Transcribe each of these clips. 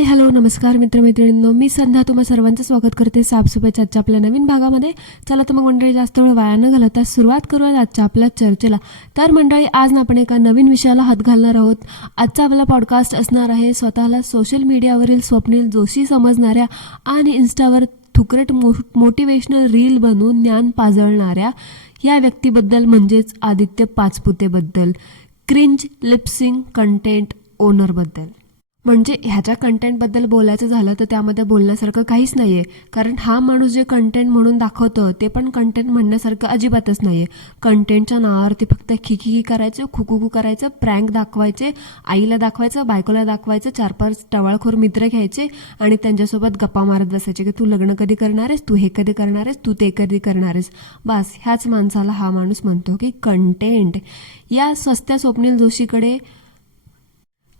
Hi hello नमस्कार मित्रमैत्रिणींनो, मी संध्या तुम्हा सर्वांचं स्वागत करते साफसफाईच्या आजच्या आपल्या नवीन भागामध्ये. चला तर मग मंडळी जास्त वेळ वाया न घालवता सुरुवात करूयात आजच्या आपल्या चर्चेला. तर मंडळी आज आपण एका नवीन विषयाला हात घालणार आहोत. आजचा आपला पॉडकास्ट असणार आहे स्वतःला सोशल मीडियावरील स्वप्नील जोशी समजणाऱ्या आणि इन्स्टावर थुकरेट मोटिवेशनल रील बनवून ज्ञान पाजळणाऱ्या या व्यक्तीबद्दल, म्हणजेच आदित्य पाचपुतेबद्दल, क्रिंज लिपसिंग कंटेंट ओनरबद्दल. म्हणजे ह्याच्या कंटेंटबद्दल बोलायचं झालं तर त्यामध्ये बोलण्यासारखं काहीच नाही आहे, कारण हा माणूस जे कंटेंट म्हणून दाखवतं ते पण कंटेंट म्हणण्यासारखं अजिबातच नाही आहे. कंटेंटच्या नावावरती फक्त खिखिखी करायचं, खुकुखू करायचं, प्रँक दाखवायचे, आईला दाखवायचं, बायकोला दाखवायचं, 4-5 टवाळखोर मित्र घ्यायचे आणि त्यांच्यासोबत गप्पा मारत बसायचे की तू लग्न कधी करणार आहेस, तू हे कधी करणार आहेस, तू ते कधी करणार आहेस. बस ह्याच माणसाला हा माणूस म्हणतो की कंटेंट. या स्वस्त्या स्वप्नील जोशीकडे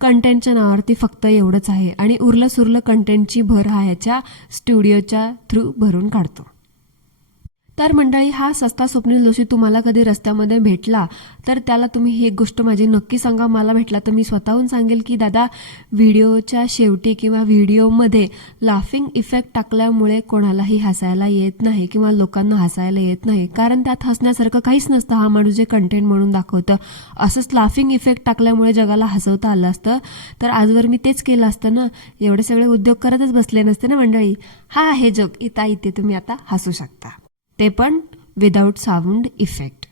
कंटेंटच्या नावावरती फक्त एवढंच आहे आणि उरलं सुरलं कंटेंटची भर हा ह्याच्या स्टुडिओच्या थ्रू भरून काढतो. तर मंडळी, हा सस्ता स्वप्नील जोशी तुम्हाला कधी रस्त्यामध्ये भेटला तर त्याला तुम्ही ही एक गोष्ट माझी नक्की सांगा. मला भेटला तर मी स्वतःहून सांगेल की दादा, व्हिडिओच्या शेवटी किंवा व्हिडिओमध्ये लाफिंग इफेक्ट टाकल्यामुळे कोणालाही हसायला येत नाही किंवा लोकांना हसायला येत नाही, कारण त्यात हसण्यासारखं काहीच नसतं. हा माणूस जे कंटेंट म्हणून दाखवतं, असंच लाफिंग इफेक्ट टाकल्यामुळे जगाला हसवता आलं असतं तर आजवर मी तेच केलं असतं ना. एवढे सगळे उद्योग करतच बसले नसते ना मंडळी. हा आहे जग, इथे तुम्ही आता हसू शकता, ते पण विदाऊट साऊंड इफेक्ट.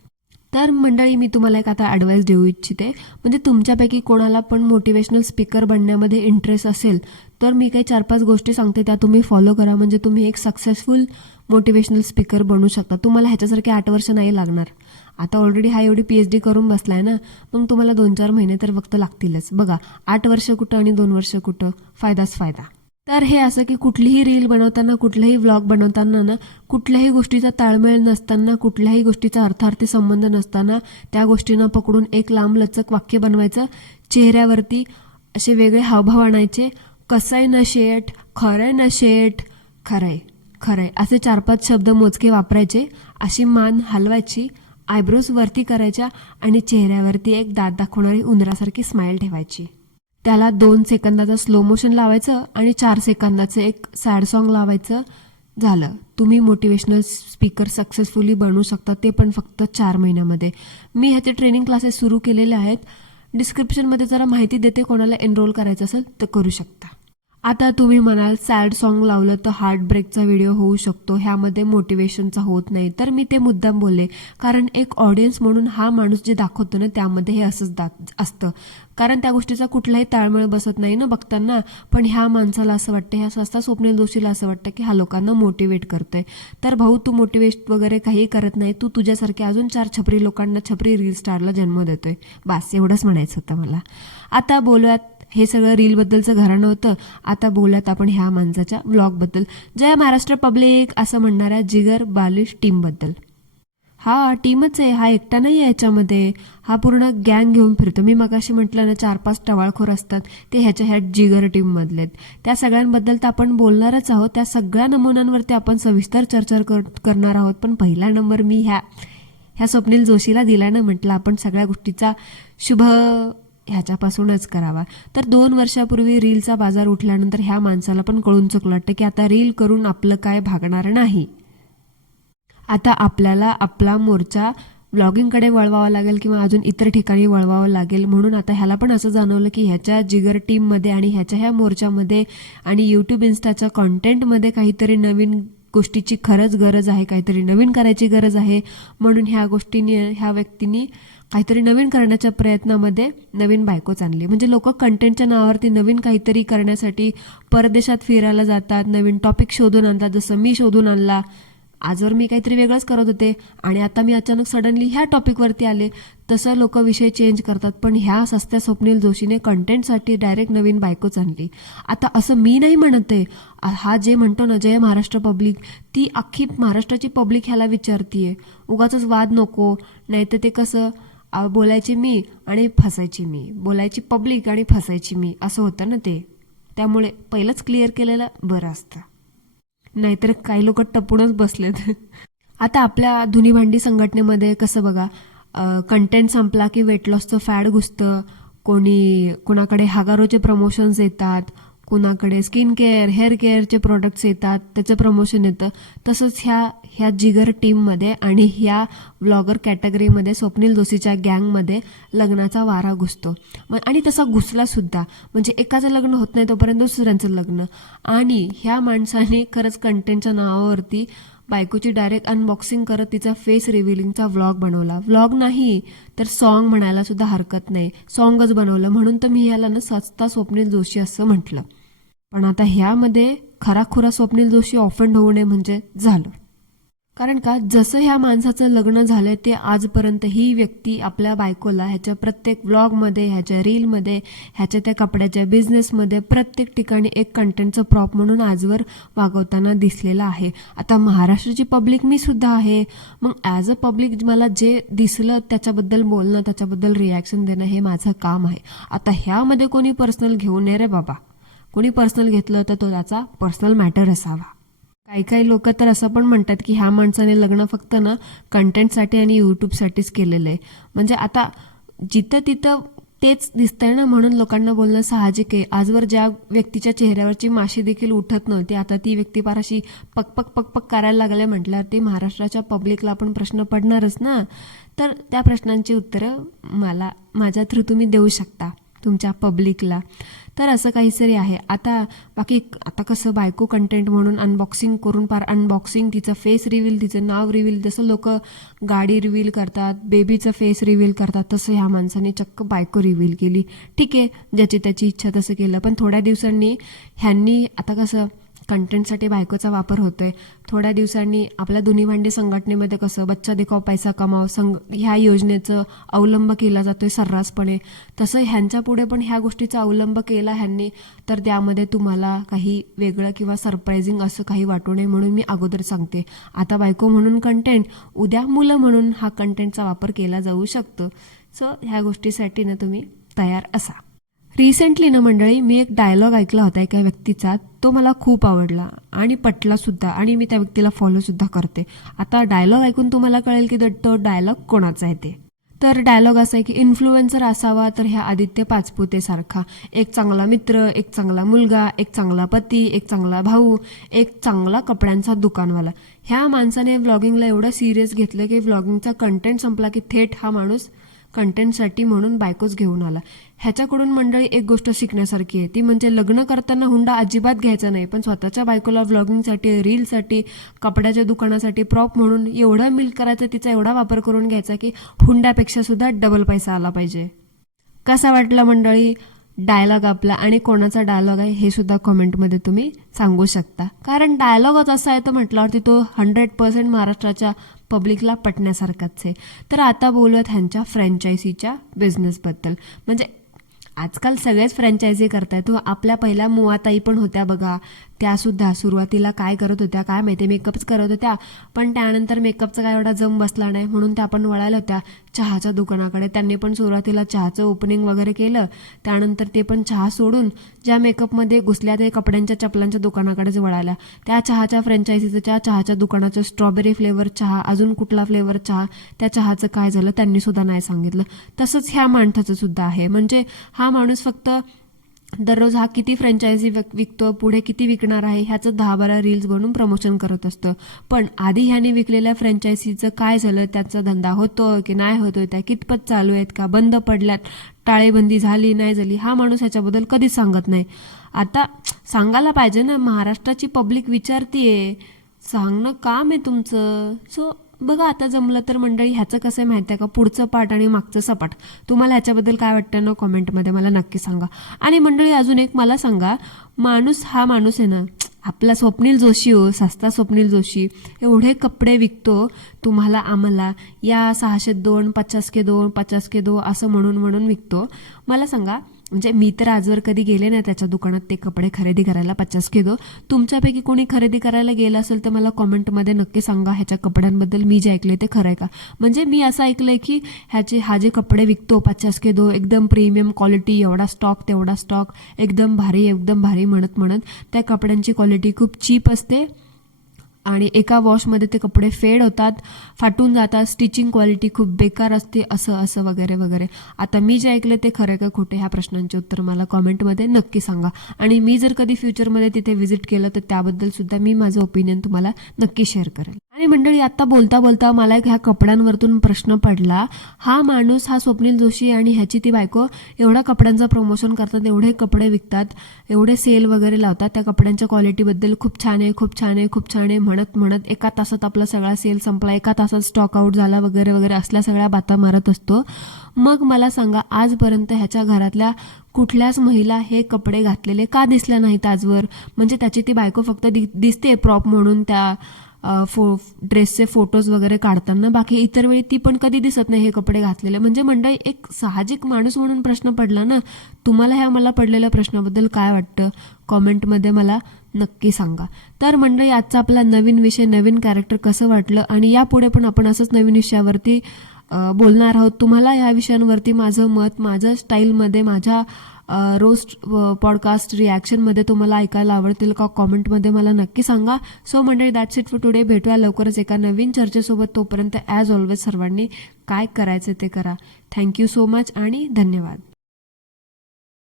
तर मंडळी, मी तुम्हाला एक आता ॲडवाईस देऊ इच्छिते. म्हणजे तुमच्यापैकी कोणाला पण मोटिवेशनल स्पीकर बनण्यामध्ये इंटरेस्ट असेल तर मी काही 4-5 गोष्टी सांगते, त्या तुम्ही फॉलो करा. म्हणजे तुम्ही एक सक्सेसफुल मोटिवेशनल स्पीकर बनू शकता. तुम्हाला ह्याच्यासारखे 8 वर्ष नाही लागणार. आता ऑलरेडी हा एवढी PhD करून बसलाय ना, मग तुम्हाला 2-4 महिने तर फक्त लागतीलच. बघा, 8 वर्ष कुठं आणि 2 वर्ष कुठं, फायदाच फायदा. तर हे असं की कुठलीही रील बनवताना, कुठलाही व्लॉग बनवताना ना, कुठल्याही गोष्टीचा ताळमेळ नसताना, कुठल्याही गोष्टीचा अर्थार्थी संबंध नसताना त्या गोष्टींना पकडून एक लांबलचक वाक्य बनवायचं. चेहऱ्यावरती असे वेगळे हावभाव आणायचे. कसंय न शेट, खरंय न शेट, खरंय खरंय असे 4-5 शब्द मोजके वापरायचे. अशी मान हलवायची, आयब्रोज वरती करायच्या आणि चेहऱ्यावरती एक दात दाखवणारी उंदरासारखी स्माईल ठेवायची. त्याला 2 सेकंदाचा स्लो मोशन लावायचं आणि 4 सेकंदाचं एक सॅड सॉन्ग लावायचं. झालं, तुम्ही मोटिवेशनल स्पीकर सक्सेसफुली बनवू शकता, ते पण फक्त 4 महिन्यामध्ये. मी ह्याचे ट्रेनिंग क्लासेस सुरू केलेले आहेत. डिस्क्रिप्शनमध्ये जरा माहिती देते, कोणाला एनरोल करायचं असेल तर करू शकता. आता तुम्ही म्हणाल सॅड सॉन्ग लावलं तर हार्ट ब्रेकचा व्हिडिओ होऊ शकतो, ह्यामध्ये मोटिवेशनचा होत नाही. तर मी ते मुद्दाम बोलले, कारण एक ऑडियन्स म्हणून हा माणूस जे दाखवतो ना त्यामध्ये हे असंच असतं, कारण त्या गोष्टीचा कुठलाही ताळमेळ बसत नाही ना बघताना. पण ह्या माणसाला असं वाटतं, ह्या स्वस्ता स्वप्नील जोशीला असं वाटतं की हा लोकांना मोटिवेट करतोय. तर भाऊ, तू मोटिवेट वगैरे काही करत नाही, तू तुझ्यासारखे अजून 4 छपरी लोकांना, छपरी रील स्टारला जन्म देतोय. बस एवढंच म्हणायचं होतं मला. आता बोलूयात, हे सगळं रीलबद्दलचं घराणं होतं. आता बोलूयात आपण ह्या माणसाच्या व्लॉगबद्दल. जय महाराष्ट्र पब्लिक असं म्हणणाऱ्या जिगर बालिश टीमबद्दल. हा टीमच आहे, हा एकटा नाही आहे याच्यामध्ये. हा पूर्ण गँग घेऊन फिरतो. मी मगाशी म्हटलं ना, 4-5 टवाळखोर असतात, ते ह्या जिगर टीममधले आहेत. त्या सगळ्यांबद्दल तर आपण बोलणारच आहोत. त्या सगळ्या नमुन्यांवरती आपण सविस्तर चर्चा करणार आहोत. पण पहिला नंबर मी ह्या स्वप्नील जोशीला दिला ना. म्हटलं आपण सगळ्या गोष्टीचा शुभ ह्याच्यापासूनच करावा. तर 2 वर्षापूर्वी रीलचा बाजार उठल्यानंतर ह्या माणसाला पण कळून चुकलं वाटतं की आता रील करून आपलं काय भागणार नाही. आता आपल्याला आपला मोर्चा व्लॉगिंगकडे वळवावा लागेल किंवा अजून इतर ठिकाणी वळवावं लागेल. म्हणून आता ह्याला पण असं जाणवलं की ह्याच्या जिगर टीममध्ये आणि ह्याच्या ह्या मोर्चामध्ये आणि यूट्यूब इन्स्टाच्या कॉन्टेंटमध्ये काहीतरी नवीन गोष्टीची खरंच गरज आहे, काहीतरी नवीन करायची गरज आहे. म्हणून ह्या व्यक्तींनी काहीतरी नवीन करण्याच्या प्रयत्नामध्ये नवीन बायकोच आणली. म्हणजे लोक कंटेंटच्या नावावरती नवीन काहीतरी करण्यासाठी परदेशात फिरायला जातात, नवीन टॉपिक शोधून आणतात. जसं मी शोधून आणला. आजवर मी काहीतरी वेगळंच करत होते आणि आता मी अचानक सडनली ह्या टॉपिकवरती आले. तसं लोक विषय चेंज करतात. पण ह्या सस्त्या स्वप्नील जोशीने कंटेंटसाठी डायरेक्ट नवीन बायकोच आणली. आता असं मी नाही म्हणत आहे, हा जे म्हणतो ना जय महाराष्ट्र पब्लिक, ती अख्खी महाराष्ट्राची पब्लिक ह्याला विचारतीये. उगाचच वाद नको, नाही तर ते कसं बोलायची मी आणि फसायची मी, बोलायची पब्लिक आणि फसायची मी, असं होतं ना ते. त्यामुळे पहिलंच क्लिअर केलेलं बरं असतं, नाहीतर काही लोक टपूनच बसलेत. आता आपल्या धुनी भांडी संघटनेमध्ये कसं बघा, कंटेंट संपला की वेट लॉसचं फॅड घुसतं, कोणाकडे हगारोचे प्रमोशन्स येतात, कुणाकडे स्किन केअर हेअर केअरचे प्रोडक्ट्स येतात, त्याचं प्रमोशन येतं. तसंच ह्या जिगर टीममध्ये आणि ह्या व्लॉगर कॅटेगरीमध्ये स्वप्नील जोशीच्या गँगमध्ये लग्नाचा वारा घुसतो. आणि तसा घुसलासुद्धा. म्हणजे एकाचं लग्न होत नाही तोपर्यंत दुसऱ्यांचं लग्न. आणि ह्या माणसाने खरंच कंटेंटच्या नावावरती बायकोची डायरेक्ट अनबॉक्सिंग करत तिचा फेस रिव्हिलिंगचा व्लॉग बनवला. व्लॉग नाही तर सॉन्ग म्हणायला सुद्धा हरकत नाही, सॉन्गच बनवलं. म्हणून तर मी ह्याला ना सस्ता स्वप्नील जोशी असं म्हटलं. पण आता ह्यामध्ये खराखुरा स्वप्नील जोशी ऑफेंड होऊ नये म्हणजे झालं. कारण का, जसं ह्या माणसाचं लग्न झालंय ते आजपर्यंत ही व्यक्ती आपल्या बायकोला ह्याच्या प्रत्येक व्लॉगमध्ये, ह्याच्या रीलमध्ये, ह्याच्या त्या कपड्याच्या बिझनेसमध्ये प्रत्येक ठिकाणी एक कंटेंटचं प्रॉप म्हणून आजवर वागवताना दिसलेला आहे. आता महाराष्ट्राची पब्लिक मी सुद्धा आहे. मग ॲज अ पब्लिक मला जे दिसलं त्याच्याबद्दल बोलणं, त्याच्याबद्दल रिॲक्शन देणं हे माझं काम आहे. आता ह्यामध्ये कोणी पर्सनल घेऊ नये रे बाबा. कोणी पर्सनल घेतलं तर तो त्याचा पर्सनल मॅटर असावा. काही लोक तर असं पण म्हणतात की ह्या माणसाने लग्न फक्त ना कंटेंटसाठी आणि यूट्यूबसाठीच केलेलं आहे. म्हणजे आता जिथं तिथं तेच दिसतंय ना, म्हणून लोकांना बोलणं साहजिक आहे. आजवर ज्या व्यक्तीच्या चेहऱ्यावरची माशी देखील उठत नव्हती, आता ती व्यक्ती फार अशी पकपक पकपक करायला लागले म्हटल्यावरती महाराष्ट्राच्या पब्लिकला पण प्रश्न पडणारच ना. तर त्या प्रश्नांची उत्तरं मला माझ्या थ्रू तुम्ही देऊ शकता तुमच्या पब्लिकला. तर असं काहीतरी आहे. आता कसं बायको कंटेंट म्हणून अनबॉक्सिंग करून पार अनबॉक्सिंग, तिचं फेस रिव्हील, तिचं नाव रिव्हील, जसं लोक गाडी रिव्हील करतात, बेबीचं फेस रिव्हील करतात, तसं ह्या माणसाने चक्क बायको रिव्हील केली. ठीक आहे, ज्याची त्याची इच्छा तसं केलं. पण थोड्या दिवसांनी ह्यांनी आता कसं कंटेंटसाठी बायकोचा वापर होतोय, थोड्या दिवसांनी आपल्या दोन्ही भांडी संघटनेमध्ये कसं बच्चा दिखाओ पैसा कमाव ह्या योजनेचं अवलंब केला जातोय सर्रासपणे, तसं ह्यांच्या पुढे पण ह्या गोष्टीचा अवलंब केला ह्यांनी. तर त्यामध्ये तुम्हाला काही वेगळं किंवा सरप्रायझिंग असं काही वाटू नये म्हणून मी अगोदर सांगते. आता बायको म्हणून कंटेंट, उद्या मुलं म्हणून हा कंटेंटचा वापर केला जाऊ शकतो. सो ह्या गोष्टीसाठी ना तुम्ही तयार असा. रिसेंटली ना मंडळी, मी एक डायलॉग ऐकला होता एका व्यक्तीचा, तो मला खूप आवडला आणि पटला सुद्धा, आणि मी त्या व्यक्तीला फॉलो सुद्धा करते. आता डायलॉग ऐकून तुम्हाला कळेल की तो डायलॉग कोणाचा आहे ते. तर डायलॉग असा आहे की इन्फ्लुएन्सर असावा तर ह्या आदित्य पाचपुते सारखा, एक चांगला मित्र, एक चांगला मुलगा, एक चांगला पती, एक चांगला भाऊ, एक चांगला कपड्यांचा दुकानवाला. ह्या माणसाने व्लॉगिंगला एवढं सिरियस घेतलं की व्लॉगिंगचा कंटेंट संपला की थेट हा माणूस कंटेंटसाठी म्हणून बायकोच घेऊन आला. ह्याच्याकडून मंडळी एक गोष्ट शिकण्यासारखी आहे, ती म्हणजे लग्न करताना हुंडा अजिबात घ्यायचा नाही, पण स्वतःच्या बायकोला व्लॉगिंगसाठी, रीलसाठी, कपड्याच्या दुकानासाठी प्रॉप म्हणून एवढा मिल्क करायचा, तिचा एवढा वापर करून घ्यायचा की हुंड्यापेक्षा सुद्धा डबल पैसा आला पाहिजे. कसा वाटला मंडळी डायलॉग आपला, आणि कोणाचा डायलॉग आहे हे सुद्धा कॉमेंटमध्ये तुम्ही सांगू शकता. कारण डायलॉगच असा आहे तो म्हटल्यावरती तो 100% महाराष्ट्राच्या पब्लिकला पटण्यासारखाच आहे. तर आता बोलूयात ह्यांच्या फ्रँचायझीच्या बिझनेसबद्दल. म्हणजे आजकाल सगळेच फ्रँचायझी करतायत. आपल्या पहिल्या मुवाताई पण होत्या बघा, त्यासुद्धा सुरुवातीला काय करत होत्या काय माहिती, मेकअपच करत होत्या, पण त्यानंतर मेकअपचा काय एवढा जम बसला नाही म्हणून त्या पण वळायला होत्या चहाच्या दुकानाकडे. त्यांनी पण सुरुवातीला चहाचं ओपनिंग वगैरे केलं, त्यानंतर ते पण चहा सोडून ज्या मेकअपमध्ये घुसल्या ते कपड्यांच्या चपलांच्या दुकानाकडेच वळाल्या. त्या चहाच्या फ्रँचायझीचं, त्या चहाच्या दुकानाचं स्ट्रॉबेरी फ्लेवर चहा, अजून कुठला फ्लेवर चहा, त्या चहाचं काय झालं त्यांनी सुद्धा नाही सांगितलं. तसंच ह्या माणसाचं सुद्धा आहे. म्हणजे हा माणूस फक्त दररोज हा किती फ्रँचायझी विकतो, पुढे किती विकणार आहे ह्याचं 10-12 रील्स बनवून प्रमोशन करत असतं. पण आधी ह्याने विकलेल्या फ्रँचायझीचं काय झालं, त्याचा धंदा होतो की नाही होतोय, त्या कितपत चालू आहेत का, बंद पडल्यात, टाळेबंदी झाली नाही झाली, हा माणूस ह्याच्याबद्दल कधीच सांगत नाही. आता सांगायला पाहिजे ना, महाराष्ट्राची पब्लिक विचारतीये, सांगणं काम आहे तुमचं. सो बघा, आता जमलं तर मंडळी ह्याचं कसं आहे माहिती आहे का, पुढचं पाठ आणि मागचं सपाट. तुम्हाला ह्याच्याबद्दल काय वाटतं ना कॉमेंटमध्ये मला नक्की सांगा. आणि मंडळी अजून एक मला सांगा, हा माणूस आहे ना आपला स्वप्नील जोशी, सस्ता स्वप्नील जोशी, एवढे कपडे विकतो तुम्हाला आम्हाला, या 602, 50 के 2, 50 के 2 असं म्हणून विकतो. मला सांगा, म्हणजे मी तर आजवर कधी गेले नाही त्याच्या दुकानात ते कपडे खरेदी करायला 50 के 2. तुमच्यापैकी कोणी खरेदी करायला गेलं असेल तर मला कॉमेंटमध्ये नक्की सांगा, ह्याच्या कपड्यांबद्दल मी जे ऐकले ते खरं आहे का. म्हणजे मी असं ऐकलंय की हा जे कपडे विकतो 50 के 2, एकदम प्रीमियम क्वालिटी, एवढा स्टॉक तेवढा स्टॉक, एकदम भारी म्हणत त्या कपड्यांची क्वालिटी खूप चीप असते आणि एका वॉशमध्ये ते कपडे फेड होतात, फाटून जातात, स्टिचिंग क्वालिटी खूप बेकार असते, असं असं वगैरे वगैरे. आता मी जे ऐकले ते खरं का खोटे, ह्या प्रश्नांचे उत्तर मला कॉमेंटमध्ये नक्की सांगा. आणि मी जर कधी फ्युचरमध्ये तिथे व्हिजिट केलं तर त्याबद्दल सुद्धा मी माझं ओपिनियन तुम्हाला नक्की शेअर करेल. आणि मंडळी, आता बोलता बोलता मला एक ह्या कपड्यांवरतून प्रश्न पडला. हा माणूस, हा स्वप्नील जोशी आणि ह्याची ती बायको एवढा कपड्यांचं प्रमोशन करतात, एवढे कपडे विकतात, एवढे सेल वगैरे लावतात, त्या कपड्यांच्या क्वालिटीबद्दल खूप छान आहे, खूप छान आहे, खूप छान आहे म्हणत म्हणत एका तासात आपला सगळा सेल संपला, एका तासात स्टॉक आउट झाला वगैरे वगैरे असल्या सगळ्या बाता मारत असतो. मग मला सांगा, आजपर्यंत ह्याच्या घरातल्या कुठल्याच महिला हे कपडे घातलेले का दिसल्या नाहीत आजवर? म्हणजे त्याची ती बायको फक्त दिसते प्रॉप म्हणून त्या ड्रेसचे फोटोज वगैरे काढताना, बाकी इतर वेळी ती पण कधी दिसत नाही हे कपडे घातलेले. म्हणजे मंडळी, एक साहजिक माणूस म्हणून प्रश्न पडला ना. तुम्हाला ह्या मला पडलेल्या प्रश्नाबद्दल काय वाटतं? कॉमेंटमध्ये मला नक्की सांगा. तर मंडळी, आजचा आपला नवीन विषय, नवीन कॅरेक्टर कसं वाटलं, आणि यापुढे पण आपण असंच नवीन विषयावरती बोलणार आहोत. तुम्हाला ह्या विषयांवरती माझं मत, माझं स्टाईलमध्ये, माझ्या रोस्ट पॉडकास्ट रिॲक्शनमध्ये तुम्हाला ऐकायला आवडतील का? कॉमेंटमध्ये मला नक्की सांगा. सो मंडळी, दॅट्स इट फॉर टुडे. भेटूया लवकरच एका नवीन चर्चेसोबत. तोपर्यंत ॲज ऑलवेज सर्वांनी काय करायचं ते करा. थँक्यू सो मच आणि धन्यवाद.